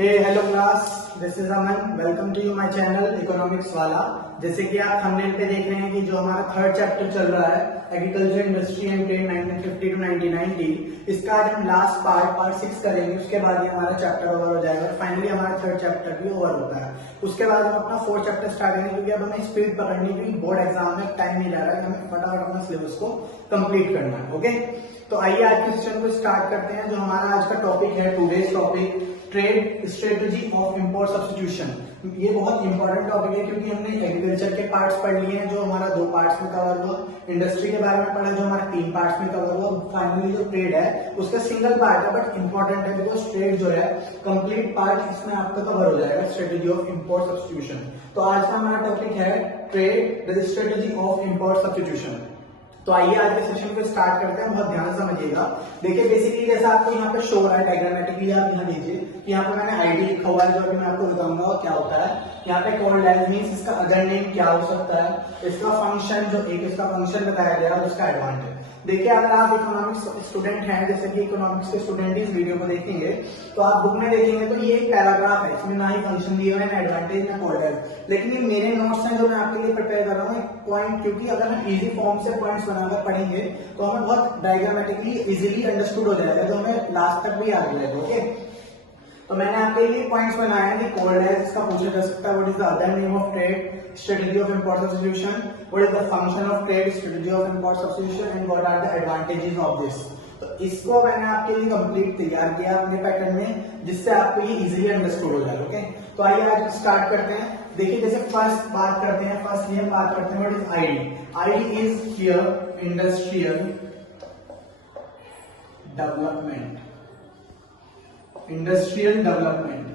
Hello class, this is Aman. Welcome to you my channel economics वाला। जैसे कि आप थंबनेल पे देख रहे हैं कि जो हमारा थर्ड चैप्टर चल रहा है agriculture industry and trade 1950 to 1990, इसका आज हम लास्ट पार्ट 6 करेंगे। उसके बाद ये हमारा चैप्टर ओवर हो जाएगा और फाइनली हमारा थर्ड चैप्टर भी ओवर होता है। उसके बाद हम अपना फोर्थ चैप्टर स्टार्ट करेंगे, क्योंकि अब हमें स्पीड पकड़नी, क्योंकि बोर्ड एग्जाम में टाइम नहीं रह रहा है, हमें फटाफट अपना सिलेबस को कंप्लीट करना है। ओके, तो आइए आज के सेशन को स्टार्ट करते हैं। जो हमारा आज का टॉपिक है, today's topic, trade strategy of import substitution. ये बहुत इंपॉर्टेंट टॉपिक है, क्योंकि हमने एग्रीकल्चर के पार्ट्स पढ़ लिए हैं जो हमारा 2 पार्ट्स में कवर हुआ, इंडस्ट्री के बारे में पढ़ा जो हमारा 3 पार्ट्स में कवर हुआ, फाइनली जो ट्रेड है उसका सिंगल पार्ट है बट इंपॉर्टेंट है, बिकॉज ट्रेड जो है कंप्लीट पार्ट इसमें आपका कवर हो जाएगा, स्ट्रेटेजी ऑफ इंपोर्ट सब्स्टिट्यूशन। तो आज का हमारा टॉपिक है trade the strategy of import substitution. तो आइए आज के सेशन को स्टार्ट करते हैं, बहुत ध्यान से समझिएगा। देखिए बेसिकली जैसा आपको यहाँ पे शो हो रहा है डायग्रामेटिकली, आप यहाँ देखिए कि यहाँ पे मैंने आईडी लिखा हुआ है, जो अभी मैं आपको बताऊंगा और क्या होता है। यहाँ पे कॉल्ड एज मींस इसका अदर नेम क्या हो सकता है, इसका फंक्शन, जो एक इसका फंक्शन बताया गया और उसका एडवांटेज। देखिए अगर आप इकोनॉमिक्स स्टूडेंट हैं, जैसे कि इकोनॉमिक्स के स्टूडेंट इस वीडियो को देखेंगे तो आप बुक में देखेंगे तो ये एक पैराग्राफ है, इसमें ना ही फंक्शन दिए हुए हैं, ना एडवांटेज, ना कॉल्ड एज। लेकिन ये मेरे नोट्स हैं जो मैं आपके लिए प्रिपेयर कर रहा हूँ पॉइंट, क्योंकि अगर हम इजी फॉर्म से पॉइंट्स बनाकर पढ़ेंगे तो हमें बहुत डायग्रामेटिकली इजीली अंडरस्टूड हो जाएगा, जो हमें लास्ट तक भी याद रहेगा। ओके, तो मैंने आपके लिए पॉइंट्स बनाए हैं कि कॉल्ड एज इसका पूछा जा सकता है, what is the other name of trade, strategy of import substitution, what is the function of trade, strategy of import substitution and what are the advantages of this. तो इसको मैंने आपके लिए कंप्लीट तैयार किया अपने पैटर्न में, जिससे आपको ये इजीली अंडरस्टूड हो जाए। ओके, तो आइए आज स्टार्ट करते हैं। देखिए जैसे फर्स्ट बात करते हैं, फर्स्ट हम बात करते हैं what is ID. ID is here industrial development, industrial development.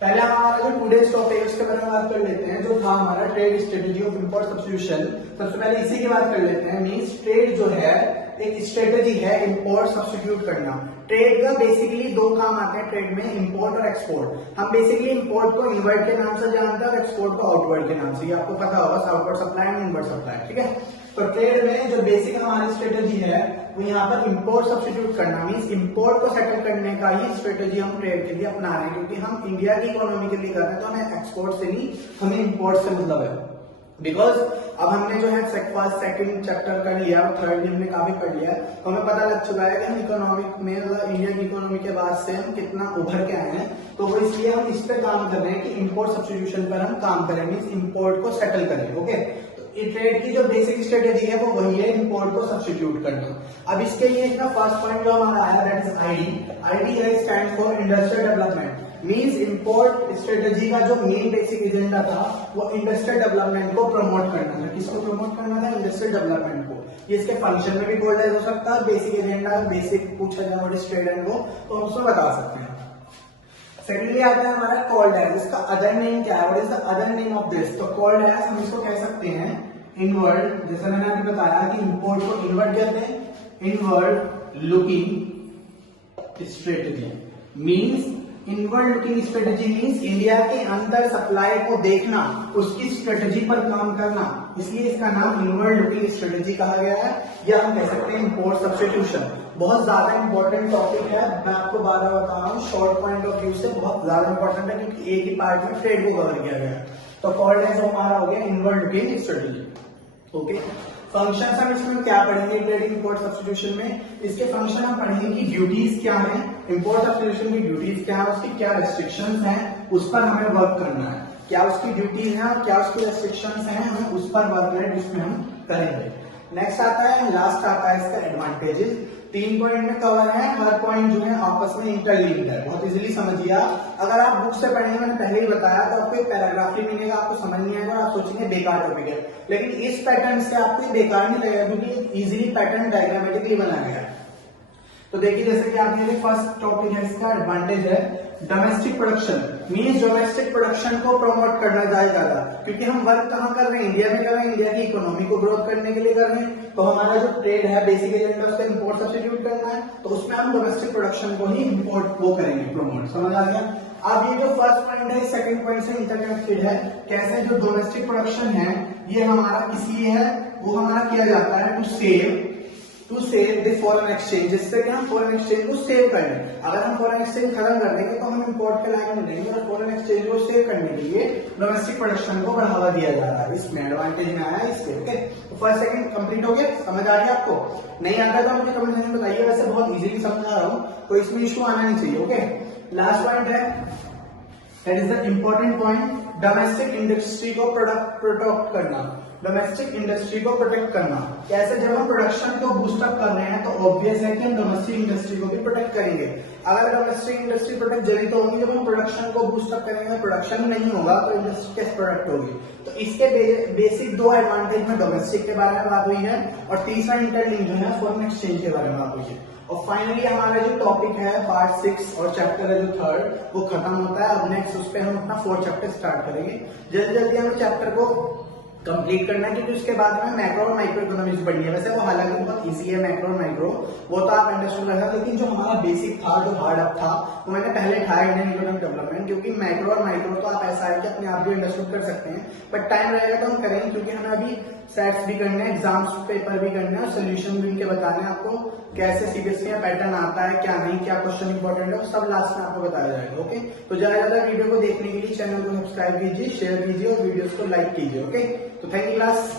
पहले हम हमारा जो टुडेज टॉपिक है उसके बारे में बात कर लेते हैं, जो था हमारा trade strategy of import substitution. सबसे पहले इसी की बात कर लेते हैं। मींस ट्रेड जो है एक स्ट्रेटेजी है इंपोर्ट सब्स्टिट्यूट करना। ट्रेड का बेसिकली 2 काम आते हैं ट्रेड में, इंपोर्ट और एक्सपोर्ट। हम बेसिकली इंपोर्ट को इनवर्ड के नाम से जानते हैं और एक्सपोर्ट को आउटवर्ड के नाम से, ये आपको पता होगा, outward supply and inward supply. ठीक है, तो ट्रेड में जो बेसिक हमारी स्ट्रेटेजी है वो यहाँ पर इंपोर्ट सब्स्टिट्यूट करना, मींस इंपोर्ट को सेटल करने का ही स्ट्रेटेजी हम ट्रेड के लिए अपना रहे हैं, क्योंकि हम इंडिया की इकोनॉमी के लिए कर रहे हैं, तो हमें एक्सपोर्ट से नहीं, हमें इंपोर्ट से मतलब है। बिकॉज अब हमने जो है फर्स्ट सेकंड चैप्टर कर लिया, थर्ड दिन में काफी पढ़ लिया, तो हमें पता लग चुका है कि हम इकोनॉमिक में, मतलब इंडिया की इकोनॉमी के बाद से हम कितना उभर के आए हैं। तो वो इसलिए हम इस पे काम कर रहे हैं कि इंपोर्ट सब्स्टिट्यूशन पर हम काम करें, मींस इंपोर्ट को सेटल करें। ओके, ट्रेड की जो बेसिक स्ट्रेटेजी है वो वही है, इंपोर्ट को सब्स्टिट्यूट करना। अब इसके लिए इसका फर्स्ट पॉइंट जो हमारा आया दैट इज आईडी। आईडी है stand for industrial development. Means import strategy का जो मेन बेसिक एजेंडा था वो इंडस्ट्रियल डेवलपमेंट को प्रमोट करना था। किसको प्रमोट करना था? इंडस्ट्रियल डेवलपमेंट को। ये इसके फंक्शन में भी कॉल्ड हो सकता है, बेसिक एजेंडा, बेसिक पूछा जाए व्हाट इज ट्रेड एंड वो, तो हम उसको बता सकते हैं। सेकेंडली आता है हमारा कॉल्ड एज। इसका अदर नेम क्या है? What is the other name of this? तो कॉल्ड एज हम इसको कह सकते हैं इनवर्ड, जैसा मैंने अभी बताया कि इंपोर्ट को इनवर्ड कहते हैं, inward looking strategy. Means inward looking strategy means India के अंदर सप्लाई को देखना, उसकी स्ट्रेटेजी पर काम करना, इसलिए इसका नाम इनवर्ड लुकिंग स्ट्रेटेजी कहा गया है, या हम कह सकते हैं इंपोर्ट सब्स्टिट्यूशन। बहुत ज्यादा इंपॉर्टेंट टॉपिक है, मैं आपको बार बार बता रहा हूँ, शॉर्ट पॉइंट ऑफ व्यू से बहुत ज्यादा इंपॉर्टेंट है, क्योंकि एक ही पार्ट में ट्रेड को कवर किया गया है। तो कॉल्ड एज हमारा हो गया inward looking strategy. Okay, function हम इसमें क्या पढ़ेंगे ट्रेड इंपोर्ट सब्स्टिट्यूशन में? इसके फंक्शन हम पढ़ेंगे कि ड्यूटीज क्या है, इंपोर्ट सब्स्टिट्यूशन की ड्यूटीज क्या है, उसकी क्या रेस्ट्रिक्शंस हैं, उस पर हमें वर्क करना है। क्या उसकी ड्यूटीज हैं और क्या उसकी रेस्ट्रिक्शंस हैं, हमें उस पर वर्क करें, जिसमें हम करेंगे। नेक्स्ट आता है, लास्ट आता है इसका एडवांटेजेस। 3 पॉइंट में कवर है, हर पॉइंट जो है आपस में इंटरलिंक्ड है, बहुत इजीली समझिए आप। अगर आप बुक से पढ़ेंगे, मैंने पहले ही बताया, तो आपको एक पैराग्राफ ही मिलेगा, आपको समझ नहीं आएगा, आप सोचेंगे बेकार टॉपिक है, लेकिन इस पैटर्न से आपको ये बेकार नहीं लगेगा, क्योंकि इजीली पैटर्न डायग्रामेटिकली बनाया गया है। तो देखिए जैसे कि आपने फर्स्ट टॉपिक है, इसका एडवांटेज है domestic production. Means domestic production को प्रमोट करना जाएगा, क्योंकि हम वर्क कहाँ कर रहे हैं? इंडिया में कर रहे हैं, इंडिया की इकोनॉमी को ग्रोथ करने के लिए कर रहे हैं। तो हमारा जो ट्रेड है बेसिक एजेंडा उसका इंपोर्ट सब्स्टिट्यूट करना है, तो उसमें हम डोमेस्टिक प्रोडक्शन को ही इंपोर्ट वो करेंगे, प्रमोट। समझ आ गया? अब ये जो फर्स्ट पॉइंट है सेकंड पॉइंट से इंटरकनेक्टेड है। कैसे? जो डोमेस्टिक प्रोडक्शन है ये हमारा किसी है, वो हमारा किया जाता है to save to save the foreign exchange, जिससे कि हम फॉरेन एक्सचेंज को सेव कर लें। अगर हम फॉरेन एक्सचेंज खत्म कर देंगे तो हम इंपोर्ट के लायक मिलेंगे, और फॉरेन एक्सचेंज को सेव करने के लिए डोमेस्टिक प्रोडक्शन को बढ़ावा दिया जा रहा है। इसमें एडवांटेज में आया इससे। ओके, तो फर्स्ट सेकंड कंप्लीट हो गया, समझ आ गया आपको? नहीं आता तो मुझे कमेंट सेक्शन में बताइए, वैसे बहुत इजीली समझा रहा हूँ, कोई इसमें इशू आना नहीं चाहिए। ओके, लास्ट पॉइंट है, that is the important point, domestic industry को प्रोटेक्ट करना। डोमेस्टिक इंडस्ट्री को प्रोटेक्ट करना कैसे? जब हम प्रोडक्शन को बूस्टअप कर रहे हैं तो ऑब्वियस है कि हम डोमेस्टिक इंडस्ट्री को भी प्रोटेक्ट करेंगे। अगर डोमेस्टिक इंडस्ट्री प्रोटेक्ट जल्दी तो होगी जब हम प्रोडक्शन को बूस्टअप करेंगे, प्रोडक्शन नहीं होगा तो इंडस्ट्री कैसे प्रोटेक्ट होगी? तो इसके बेसिक दो एडवांटेज में डोमेस्टिक के बारे में बात हुई है, और तीसरा इंटरलिंक जो है फॉरेन एक्सचेंज के बारे में बात हुई है। और फाइनली हमारा जो टॉपिक है पार्ट 6 और चैप्टर है जो 3rd, वो खत्म होता है। अब नेक्स्ट उस पे हम अपना 4th चैप्टर स्टार्ट करेंगे। जल्दी जल्दी हमें चैप्टर को कंप्लीट करना है, क्योंकि उसके बाद में मैक्रो और माइक्रो इकोनॉमिक्स पढ़नी है। वैसे वो हालांकि बहुत इजी है मैक्रो और माइक्रो, वो तो आप अंडरस्टैंड कर सकते, लेकिन जो हमारा बेसिक था, जो हार्ड अप था, वो मैंने पहले था इंडियन इकोनॉमिक डेवलपमेंट। क्योंकि मैक्रो और माइक्रो तो आप ऐसा है कि अपने आप भी अंडरस्टैंड कर सकते हैं, बट टाइम रहेगा तो हम करेंगे, क्योंकि हमें अभी सेट्स भी करने हैं, एग्जाम्स पेपर भी करने हैं, और सोल्यूशन भी इनके बताने हैं आपको, कैसे सीबीएसई में पैटर्न आता है, क्या नहीं, क्या क्वेश्चन इंपॉर्टेंट है, सब लास्ट में आपको बताया जाएगा। ओके, तो ज्यादा ज्यादा वीडियो को देखने के लिए चैनल को सब्सक्राइब कीजिए, शेयर कीजिए और वीडियोस को लाइक कीजिए। ओके, तो थैंक यू क्लास।